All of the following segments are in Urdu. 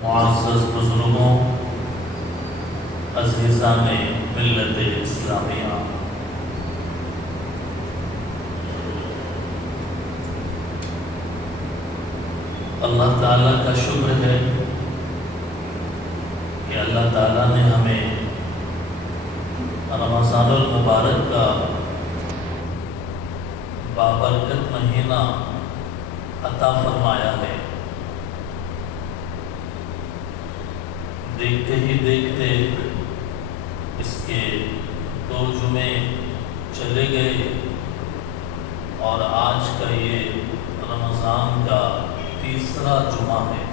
معزز بزرگوں، عزیزان ملت اسلامیہ، اللہ تعالیٰ کا شکر ہے کہ اللہ تعالیٰ نے ہمیں رمضان المبارک کا بابرکت مہینہ عطا فرمایا ہے۔ دیکھتے ہی دیکھتے اس کے 2 جمعے چلے گئے اور آج کا یہ رمضان کا تیسرا جمعہ ہے۔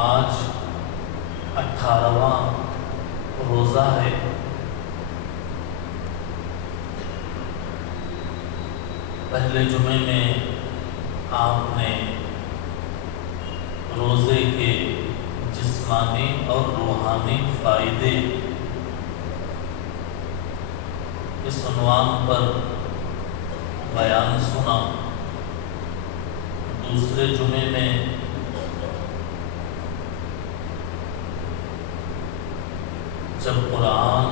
آج 18واں روزہ ہے۔ پہلے جمعے میں آپ نے روزے کے جسمانی اور روحانی فائدے اس عنوان پر بیان سنا۔ دوسرے جمعے میں جب قرآن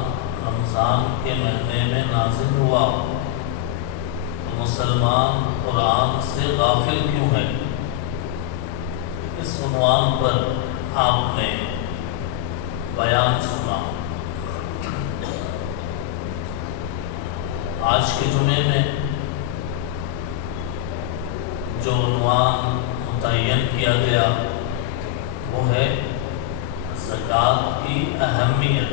رمضان کے مہینے میں نازل ہوا تو مسلمان قرآن سے غافل کیوں ہے، اس عنوان پر آپ نے بیان سنا۔ آج کے جمعے میں جو عنوان متعین کیا گیا وہ ہے زکوٰۃ کی اہمیت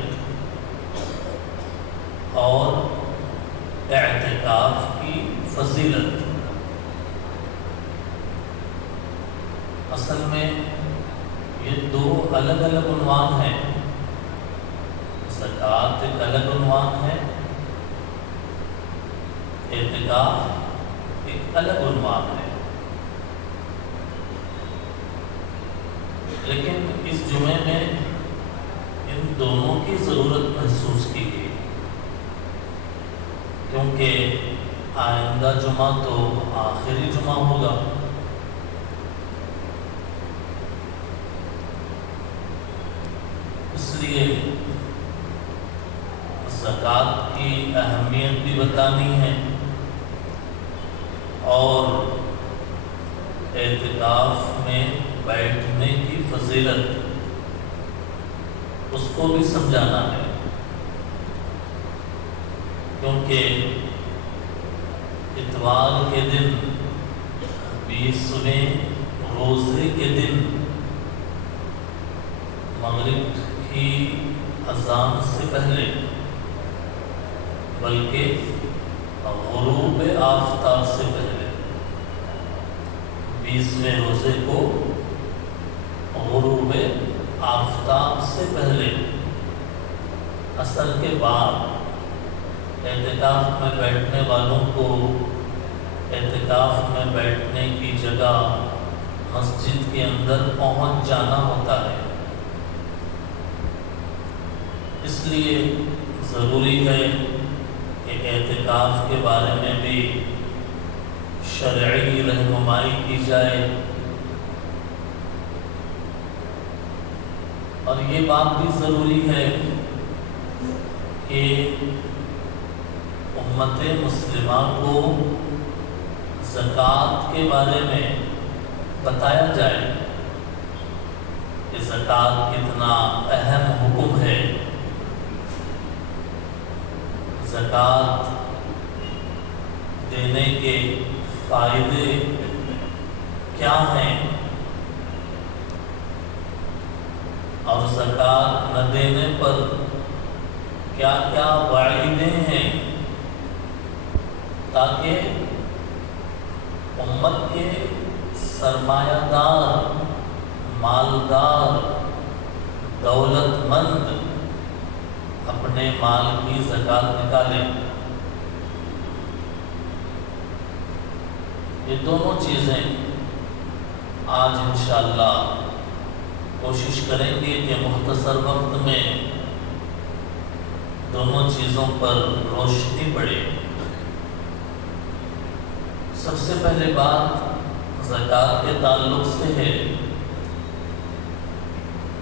اور اعتکاف کی فضیلت۔ اصل میں یہ 2 الگ الگ عنوان ہیں۔ زکوٰۃ ایک الگ عنوان ہے، اعتکاف ایک الگ عنوان ہے، لیکن اس جمعے میں ان دونوں کی ضرورت محسوس کی گئی، کیونکہ آئندہ جمعہ تو آخری جمعہ ہوگا۔ اس لیے زکوٰۃ کی اہمیت بھی بتانی ہے اور اعتکاف میں بیٹھنے کی فضیلت اس کو بھی سمجھانا ہے، کیونکہ اتوار کے دن 20ویں روزے کے دن مغرب کی اذان سے پہلے بلکہ غروب آفتاب سے پہلے 20ویں روزے کو غروب آفتاب سے پہلے عصر کے بعد اعتکاف میں بیٹھنے والوں کو اعتکاف میں بیٹھنے کی جگہ مسجد کے اندر پہنچ جانا ہوتا ہے۔ اس لیے ضروری ہے کہ اعتکاف کے بارے میں بھی شرعی رہنمائی کی جائے، اور یہ بات بھی ضروری ہے کہ امت مسلمہ کو زکوٰۃ کے بارے میں بتایا جائے کہ زکوٰۃ کتنا اہم حکم ہے، زکوٰۃ دینے کے فائدے کیا ہیں اور زکوٰۃ نہ دینے پر کیا کیا وعیدیں ہیں، تاکہ امت کے سرمایہ دار، مالدار، دولت مند اپنے مال کی زکوٰۃ نکالیں۔ یہ دونوں چیزیں آج انشاءاللہ کوشش کریں گے کہ مختصر وقت میں دونوں چیزوں پر روشنی پڑے۔ سب سے پہلے بات زکوٰۃ کے تعلق سے ہے۔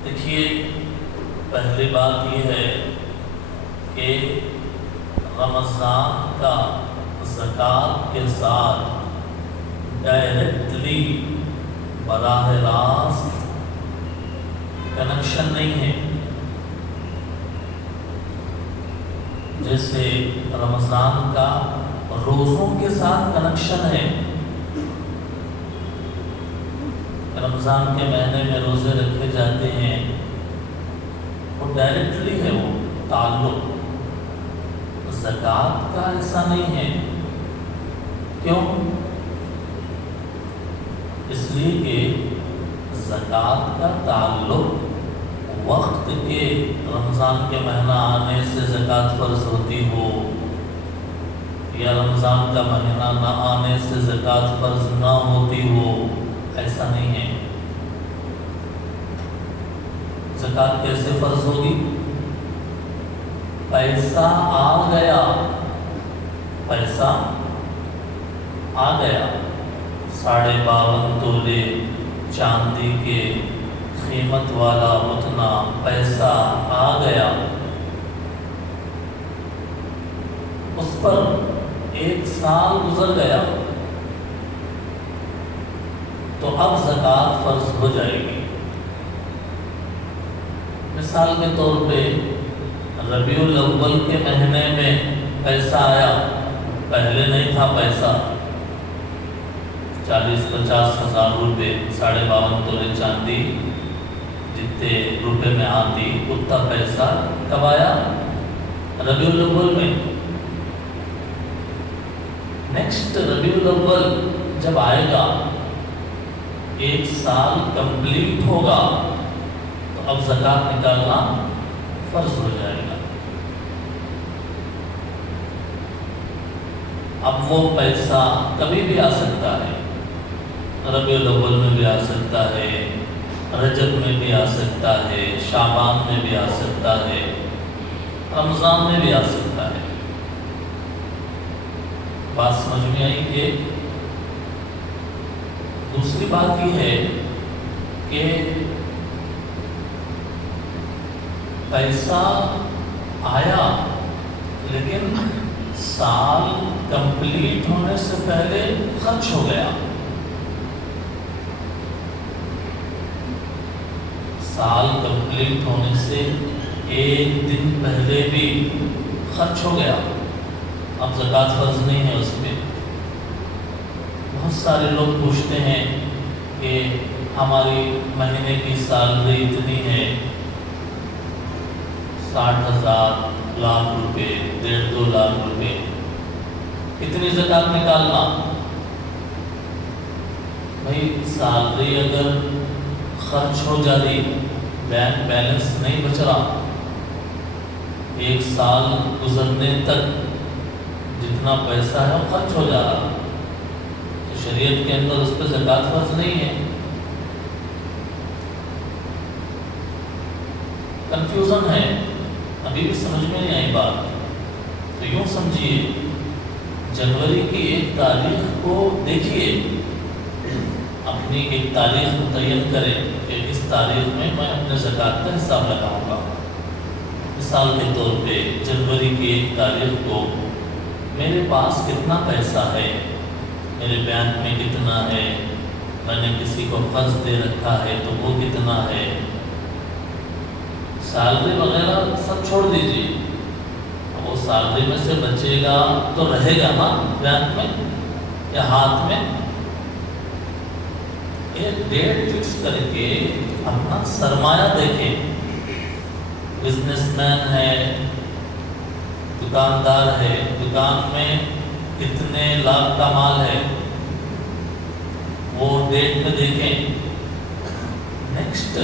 دیکھیے، پہلی بات یہ ہے کہ رمضان کا زکوٰۃ کے ساتھ ڈائریکٹلی براہ راست کنیکشن نہیں ہے۔ جیسے رمضان کا روزوں کے ساتھ کنیکشن ہے۔ رمضان کے مہینے میں روزے رکھے جاتے ہیں، وہ ڈائریکٹلی ہے وہ تعلق۔ زکوٰۃ کا ایسا نہیں ہے۔ کیوں؟ اس لیے کہ زکوٰۃ کا تعلق وقت کے رمضان کے مہینہ آنے سے زکوٰۃ فرض ہوتی ہو، یا رمضان کا مہینہ نہ آنے سے زکوٰۃ فرض نہ ہوتی ہو، ایسا نہیں ہے۔ زکوٰۃ کیسے فرض ہوگی؟ پیسہ آ گیا، پیسہ آ گیا، 52.5 تولے چاندی کے قیمت والا اتنا پیسہ آ گیا، اس پر 1 سال گزر گیا، تو اب زکوٰۃ فرض ہو جائے گی۔ مثال کے طور پہ ربیع الاول کے مہینے میں پیسہ آیا، پہلے نہیں تھا پیسہ، 40-50 ہزار روپے، 52.5 تولے چاندی جتنے روپے میں آتی اتنا پیسہ کب آیا؟ ربیع الاول میں۔ نیکسٹ ربیع الاول جب آئے گا، 1 سال کمپلیٹ ہوگا، تو اب زکوٰۃ نکالنا فرض ہو جائے گا۔ اب وہ پیسہ کبھی بھی آ سکتا ہے، ربیع الاول میں بھی آ سکتا ہے، رجب میں بھی آ سکتا ہے، شعبان میں بھی آ سکتا ہے، رمضان میں بھی آ سکتا ہے۔ بات سمجھ میں آئی؟ کہ دوسری بات یہ ہے کہ پیسہ آیا لیکن سال کمپلیٹ ہونے سے پہلے خرچ ہو گیا، سال کمپلیٹ ہونے سے 1 دن پہلے بھی خرچ ہو گیا، اب زکوٰۃ فرض نہیں ہے اس پہ۔ بہت سارے لوگ پوچھتے ہیں کہ ہماری مہینے کی سیلری اتنی ہے، 60,000 لاکھ روپے، 1.5-2 لاکھ روپے، کتنی زکوٰۃ نکالنا؟ بھائی سیلری اگر خرچ ہو جاتی، بینک بیلنس نہیں بچ رہا، 1 سال گزرنے تک جتنا پیسہ ہے وہ خرچ ہو جا رہا، تو شریعت کے اندر اس پہ زکوٰۃ فرض نہیں ہے۔ کنفیوژن ہے، ابھی بھی سمجھ میں نہیں آئی بات۔ تو یوں سمجھیے، جنوری کی 1 تاریخ کو دیکھیے، اپنی ایک تاریخ متعین کریں کہ اس تاریخ میں میں اپنے زکوٰۃ کا حساب لگاؤں گا۔ مثال کے طور پہ جنوری کی 1 تاریخ کو میرے پاس کتنا پیسہ ہے، میرے بینک میں کتنا ہے، میں نے کسی کو قرض دے رکھا ہے تو وہ کتنا ہے، سیلری وغیرہ سب چھوڑ دیجیے، وہ سیلری میں سے بچے گا تو رہے گا نا بینک میں یا ہاتھ میں۔ ایک ڈیٹ فکس کر کے اپنا سرمایہ دیکھیں، بزنس مین ہے، دکاندار ہے، دکان میں کتنے لاکھ کا مال ہے، وہ ڈیٹ میں دیکھیں۔ نیکسٹ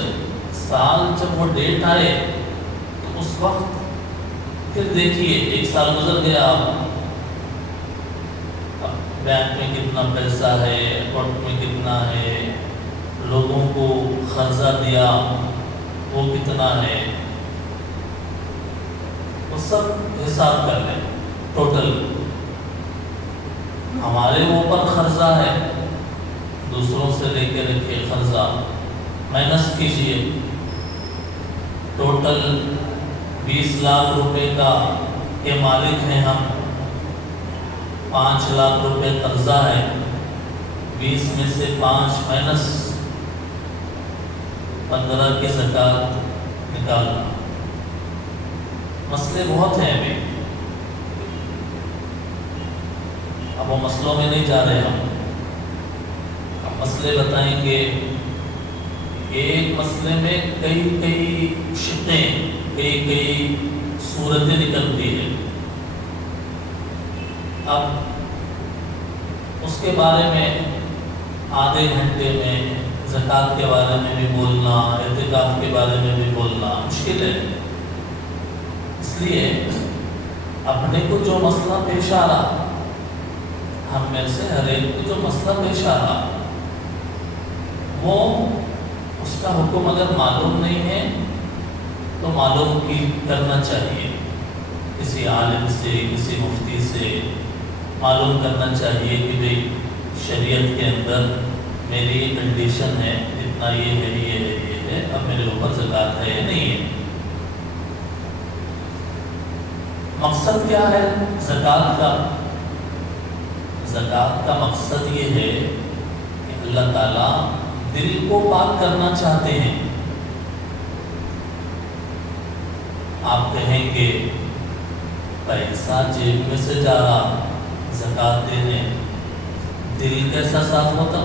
سال جب وہ ڈیٹ آئے تو اس وقت پھر دیکھیے، 1 سال گزر گیا، اب بینک میں کتنا پیسہ ہے، اکاؤنٹ میں کتنا ہے، لوگوں کو قرضہ دیا وہ کتنا ہے، وہ سب حساب کر لیں ٹوٹل۔ ہمارے اوپر قرضہ ہے، دوسروں سے لے کے رکھیے قرضہ، مائنس کیجئے، ٹوٹل 20 لاکھ روپے کا کے مالک ہیں ہم، 5 لاکھ روپے قرضہ ہے، 20 میں سے 5 مائنس 15 کی زکوٰۃ نکالنا۔ مسئلے بہت ہیں ابھی، اب وہ مسئلوں میں نہیں جا رہے ہم، اب مسئلے بتائیں گے۔ ایک مسئلے میں کئی شقیں، کئی صورتیں نکلتی ہیں۔ اب اس کے بارے میں آدھے گھنٹے میں زکوٰۃ کے بارے میں بھی بولنا، اعتکاف کے بارے میں بھی بولنا مشکل ہے۔ اس لیے اپنے کو جو مسئلہ پیش آ رہا، ہم میں سے ہر ایک کو جو مسئلہ پیش آ رہا، وہ اس کا حکم اگر معلوم نہیں ہے تو معلوم کرنا چاہیے، کسی عالم سے، کسی مفتی سے معلوم کرنا چاہیے کہ بھئی شریعت کے اندر میری یہ کنڈیشن ہے، اتنا یہ ہے، اب میرے اوپر زکوٰۃ ہے یا نہیں ہے۔ مقصد کیا ہے زکوٰۃ کا؟ زکوٰۃ کا مقصد یہ ہے کہ اللہ تعالیٰ دل کو پاک کرنا چاہتے ہیں۔ آپ کہیں گے پیسہ جیب میں سے جا رہا زکوٰۃ دینے، دل کیسا صاف ہوتا؟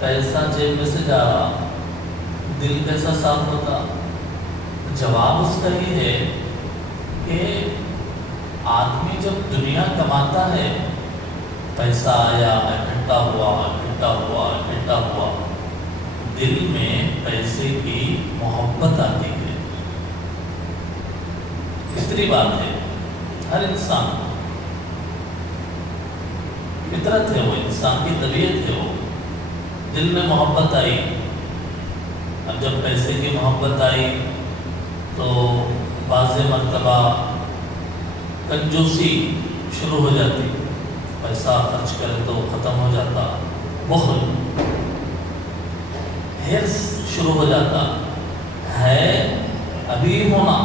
پیسہ جیب میں سے جا رہا، دل کیسا صاف ہوتا؟ جواب اس کا یہ ہے کہ آدمی جب دنیا کماتا ہے، پیسہ آیا، اکٹھا ہوا، دل میں پیسے کی محبت آتی ہے۔ فطری بات ہے، ہر انسان فطرت ہے، وہ انسان کی طبیعت ہے، وہ دل میں محبت آئی۔ اب جب پیسے کی محبت آئی تو بعض مرتبہ کنجوسی شروع ہو جاتی، پیسہ خرچ کرے تو ختم ہو جاتا، بخل، حرص شروع ہو جاتا ہے، ابھی ہونا،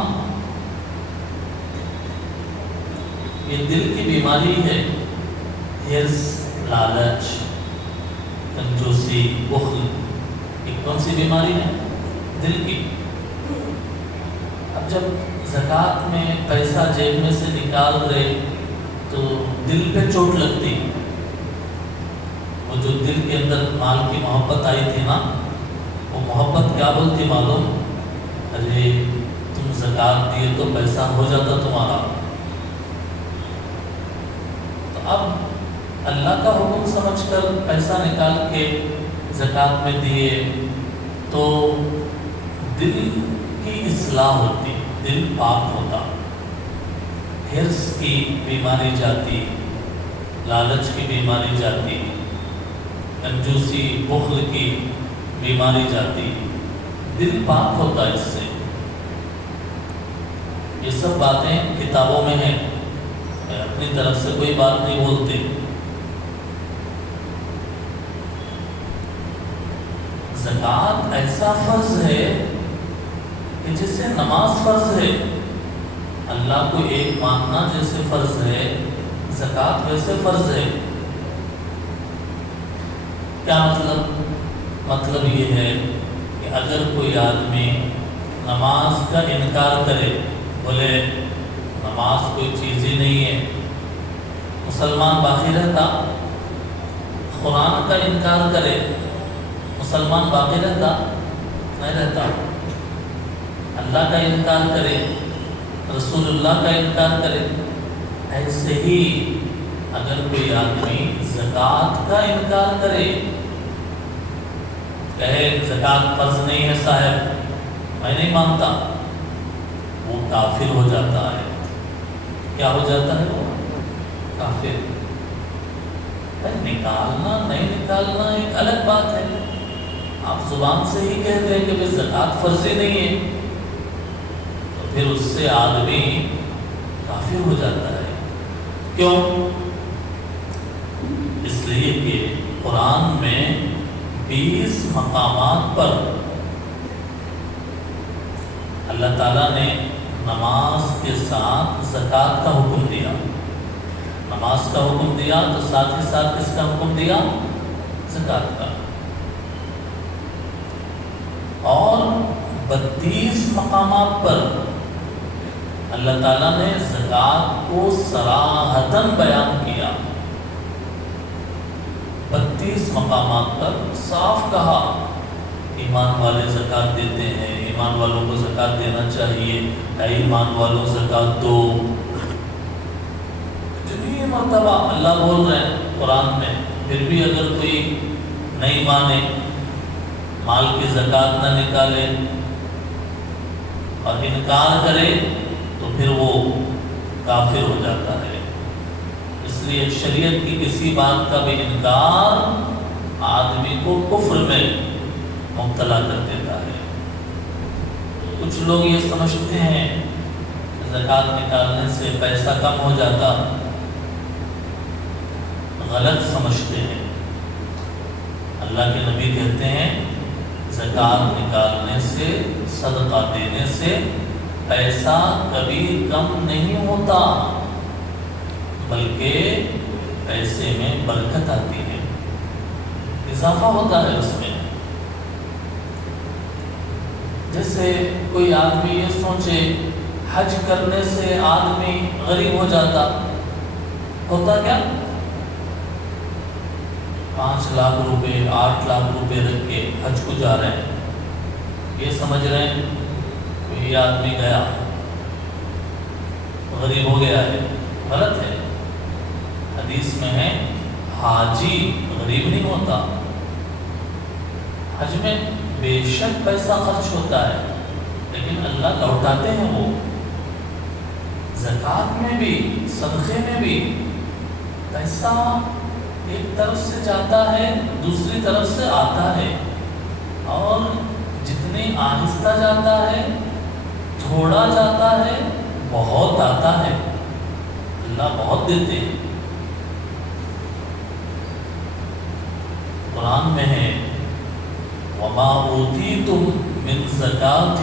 یہ دل کی بیماری ہے۔ حرص، لالچ، کنجوسی، بخل، یہ کون سی بیماری ہے؟ دل کی۔ اب جب زکوٰۃ میں پیسہ جیب میں سے نکال رہے تو دل پہ چوٹ لگتی، وہ جو دل کے اندر مال کی محبت آئی تھی نا، وہ محبت کیا بولتی معلوم؟ ارے تم زکوٰۃ دیے تو پیسہ ہو جاتا تمہارا۔ تو اب اللہ کا حکم سمجھ کر پیسہ نکال کے زکوٰۃ میں دیے تو دل کی اصلاح ہوتی، دل پاک ہوتا، حرص کی بیماری جاتی، لالچ کی بیماری جاتی، کنجوسی، بخل کی بیماری جاتی، دل پاک ہوتا اس سے۔ یہ سب باتیں کتابوں میں ہیں، اپنی طرف سے کوئی بات نہیں بولتے۔ زکوٰۃ ایسا فرض ہے کہ جیسے نماز فرض ہے، اللہ کو ایک ماننا جیسے فرض ہے، زکوٰۃ ویسے فرض ہے۔ کیا مطلب؟ مطلب یہ ہے کہ اگر کوئی آدمی نماز کا انکار کرے، بولے نماز کوئی چیز ہی نہیں ہے، مسلمان باقی رہتا؟ قرآن کا انکار کرے، مسلمان باقی رہتا؟ نہیں رہتا۔ اللہ کا انکار کرے، رسول اللہ کا انکار کرے، ایسے ہی اگر کوئی آدمی زکوٰۃ کا انکار کرے، کہے زکوٰۃ فرض نہیں ہے صاحب، میں نہیں مانتا، وہ کافر ہو جاتا ہے۔ کیا ہو جاتا ہے وہ؟ کافر۔ نکالنا نہیں نکالنا ایک الگ بات ہے، آپ زبان سے ہی کہتے ہیں کہ زکوٰۃ فرض ہی نہیں ہے، تو پھر اس سے آدمی کافر ہو جاتا ہے۔ کیوں؟ اس لیے کہ قرآن میں 20 مقامات پر اللہ تعالیٰ نے نماز کے ساتھ زکوٰۃ کا حکم دیا. نماز کا حکم دیا تو ساتھ ہی ساتھ کس کا حکم دیا؟ زکوٰۃ کا. اور 32 مقامات پر اللہ تعالیٰ نے زکوٰۃ کو صراحتاً بیان کیا. 32 مقامات پر صاف کہا ایمان والے زکوٰۃ دیتے ہیں، ایمان والوں کو زکوٰۃ دینا چاہیے، اے ایمان والوں زکوٰۃ دو. اتنی مرتبہ اللہ بول رہے ہیں قرآن میں، پھر بھی اگر کوئی نہیں مانے، مال کی زکوٰۃ نہ نکالے اور انکار کرے تو پھر وہ کافر ہو جاتا ہے. اس لیے شریعت کی کسی بات کا بھی انکار آدمی کو کفر میں مبتلا کر دیتا ہے. کچھ لوگ یہ سمجھتے ہیں کہ زکوٰۃ نکالنے سے پیسہ کم ہو جاتا. غلط سمجھتے ہیں. اللہ کے نبی کہتے ہیں زکوٰۃ نکالنے سے، صدقہ دینے سے پیسہ کبھی کم نہیں ہوتا، بلکہ پیسے میں برکت آتی ہے، اضافہ ہوتا ہے اس میں. جیسے کوئی آدمی یہ سوچے حج کرنے سے آدمی غریب ہو جاتا، ہوتا کیا؟ 5 لاکھ روپے 8 لاکھ روپے رکھ کے حج کو جا رہے ہیں، یہ سمجھ رہے ہیں کوئی آدمی گیا غریب ہو گیا ہے. غلط ہے. حدیث میں ہے حاجی غریب نہیں ہوتا. حج میں بے شک پیسہ خرچ ہوتا ہے لیکن اللہ لوٹاتے ہیں. وہ زکوٰۃ میں بھی، صدقے میں بھی پیسہ ایک طرف سے جاتا ہے دوسری طرف سے آتا ہے، اور جتنی آہستہ جاتا ہے، تھوڑا جاتا ہے، بہت آتا ہے. اللہ بہت دیتے ہیں. قرآن میں ہے وَمَا أُوتِيتُم مِّن زَكَاةٍ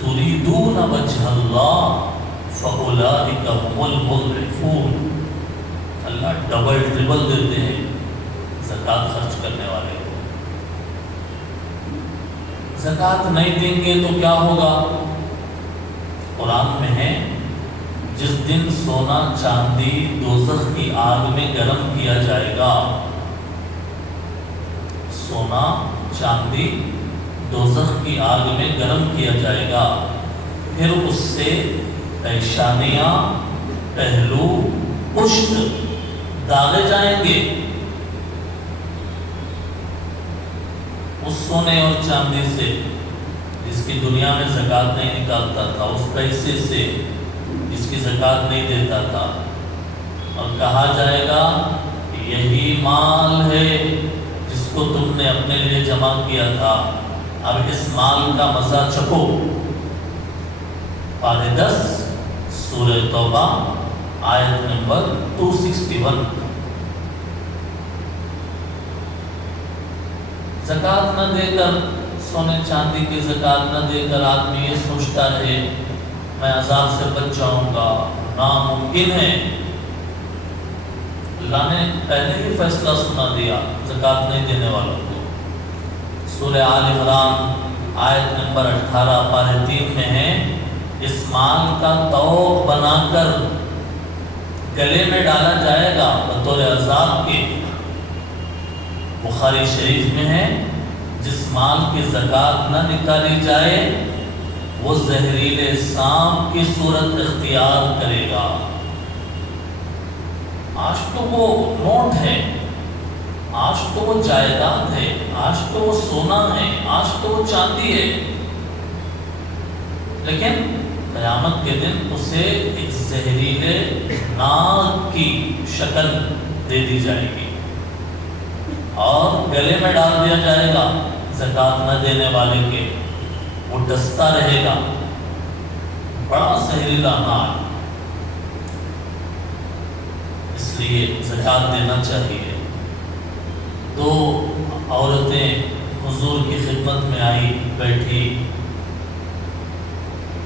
تُرِيدُونَ وَجْهَ اللَّهِ فَأُولَٰئِكَ هُمُ الْمُضْعِفُونَ. اللہ ڈبل ٹربل دیتے ہیں زکوٰۃ خرچ کرنے والے کو. زکوٰۃ نہیں دیں گے تو کیا ہوگا؟ قرآن میں ہے جس دن سونا چاندی دوزخ کی آگ میں گرم کیا جائے گا. سونا چاندی دوزخ کی آگ میں گرم کیا جائے گا، پھر اس سے پیشانیاں، پہلو، پشت داغے جائیں گے. اس سونے اور چاندی سے جس کی دنیا میں زکوٰۃ نہیں نکالتا تھا، اس پیسے سے جس کی زکوٰۃ نہیں دیتا تھا، اور کہا جائے گا یہی مال ہے جس کو تم نے اپنے لیے جمع کیا تھا، اب اس مال کا مزہ چکھو. پارہ 10 سورہ توبہ آیت نمبر 261. زکوٰۃ نہ دے کر، سونے چاندی کی زکوٰۃ نہ دے کر آدمی یہ سوچتا رہے میں عذاب سے بچ جاؤں گا، ناممکن ہے. اللہ نے پہلے ہی فیصلہ سنا دیا زکوٰۃ نہیں دینے والوں کو. سورہ آل عمران آیت نمبر 18 پارہ 3 میں ہے اس مال کا طوق بنا کر گلے میں ڈالا جائے گا بطور عذاب کے. بخاری شریف میں ہے جس مال کی زکوٰۃ نہ نکالی جائے وہ زہریلے سانپ کی صورت اختیار کرے گا. آج تو وہ نوٹ ہے، آج تو وہ جائیداد ہے، آج تو وہ سونا ہے، آج تو وہ چاندی ہے، لیکن قیامت کے دن اسے ایک زہریلے ناگ کی شکل دے دی جائے گی اور گلے میں ڈال دیا جائے گا زکوٰۃ نہ دینے والے کے. وہ ڈستا رہے گا، بڑا زہریلا ناگ. لیے زکوٰۃ دینا چاہیے۔ دو عورتیں حضور کی خدمت میں آئی بیٹھی،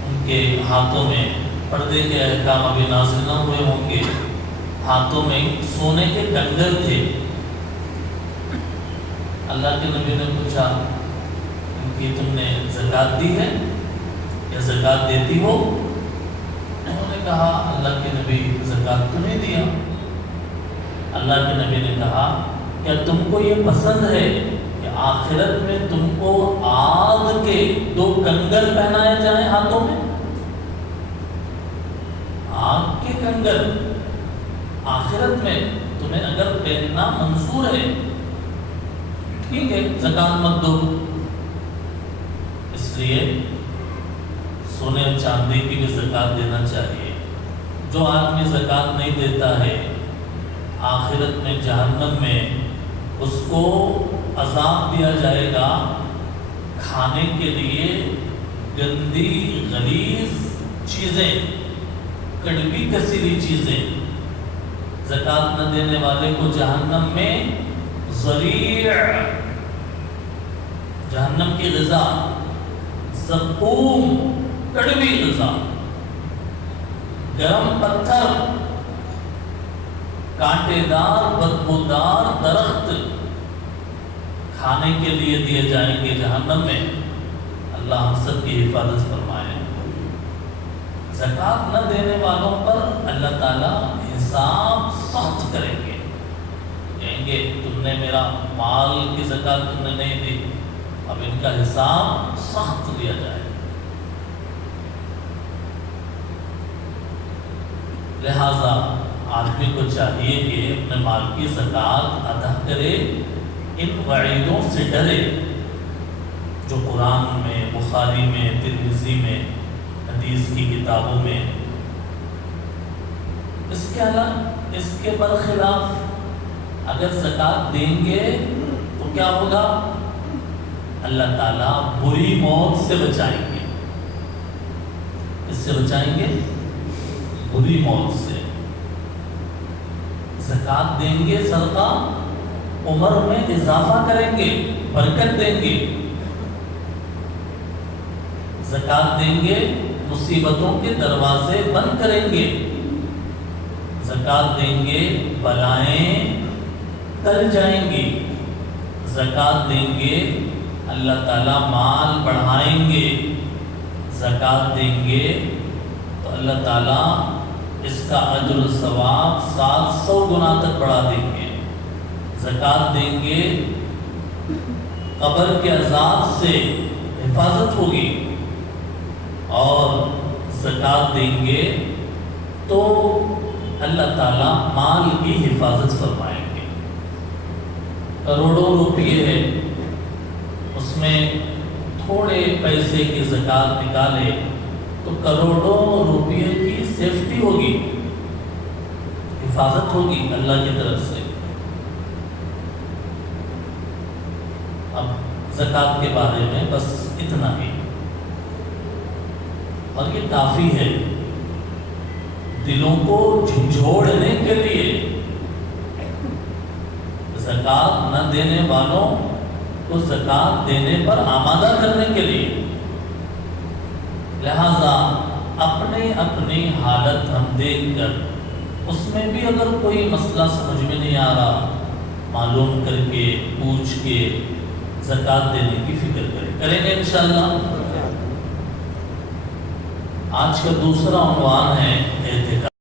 ان کے ہاتھوں میں پردے کے احکام ابھی نازل نہ ہوئے ہوں گے، ہاتھوں میں سونے کے کنگن تھے۔ اللہ کے نبی نے پوچھا کہ تم نے زکوٰۃ دی ہے یا زکوٰۃ دیتی ہو؟ انہوں نے کہا اللہ کے نبی زکوٰۃ تو نہیں دیا۔ اللہ کے نبی نے کہا کیا تم کو یہ پسند ہے کہ آخرت میں تم کو آگ کے 2 کنگن پہنائے جائیں ہاتھوں میں؟ آگ کے کنگن آخرت میں تمہیں اگر پہننا منظور ہے، ٹھیک ہے زکوٰۃ مت دو۔ اس لیے سونے اور چاندی کی بھی زکوٰۃ دینا چاہیے۔ جو آدمی زکوٰۃ نہیں دیتا ہے آخرت میں جہنم میں اس کو عذاب دیا جائے گا، کھانے کے لیے گندی غلیظ چیزیں، کڑوی کسیلی چیزیں۔ زکوٰۃ نہ دینے والے کو جہنم میں ضریع، جہنم کی غذا، زقوم کڑوی غذا، گرم پتھر، کانٹے دار بدبودار درخت کھانے کے لیے دیے جائیں گے جہنم میں۔ اللہ ہم سب کی حفاظت فرمائے۔ زکوٰۃ نہ دینے والوں پر اللہ تعالیٰ حساب سخت کریں گے، کہیں گے تم نے میرا مال کی زکوٰۃ تم نے نہیں دی، اب ان کا حساب سخت لیا جائے۔ لہذا آدمی کو چاہیے کہ اپنے مال کی زکوٰۃ ادا کرے، ان وعیدوں سے ڈرے جو قرآن میں، بخاری میں، ترمذی میں، حدیث کی کتابوں میں۔ اس کے علاوہ اس کے برخلاف اگر زکوٰۃ دیں گے تو کیا ہوگا؟ اللہ تعالیٰ بری موت سے بچائیں گے۔ اس سے بچائیں گے بری موت سے۔ زکوٰۃ دیں گے، صدقہ عمر میں اضافہ کریں گے، برکت دیں گے۔ زکوٰۃ دیں گے، مصیبتوں کے دروازے بند کریں گے۔ زکوٰۃ دیں گے، بلائیں ٹل جائیں گی۔ زکوٰۃ دیں گے، اللہ تعالیٰ مال بڑھائیں گے۔ زکوٰۃ دیں گے تو اللہ تعالیٰ اس کا اجر و ثواب 700 گنا تک بڑھا دیں گے۔ زکوٰۃ دیں گے، قبر کے عذاب سے حفاظت ہوگی، اور زکوٰۃ دیں گے تو اللہ تعالیٰ مال کی حفاظت فرمائیں گے۔ کروڑوں روپیے ہے، اس میں تھوڑے پیسے کی زکوٰۃ نکالے تو کروڑوں روپیے کی سیفٹی ہوگی، حفاظت ہوگی اللہ کی طرف سے۔ اب زکوٰۃ کے بارے میں بس اتنا ہی، اور یہ کافی ہے دلوں کو جھنجھوڑنے کے لیے۔ زکوٰۃ نہ دینے والوں کو زکوٰۃ دینے پر آمادہ کرنے کے لیے۔ لہذا اپنی اپنی حالت ہم دیکھ کر، اس میں بھی اگر کوئی مسئلہ سمجھ میں نہیں آ رہا، معلوم کر کے، پوچھ کے زکوٰۃ دینے کی فکر کریں گے انشاءاللہ۔ آج کا دوسرا عنوان ہے اعتکاف۔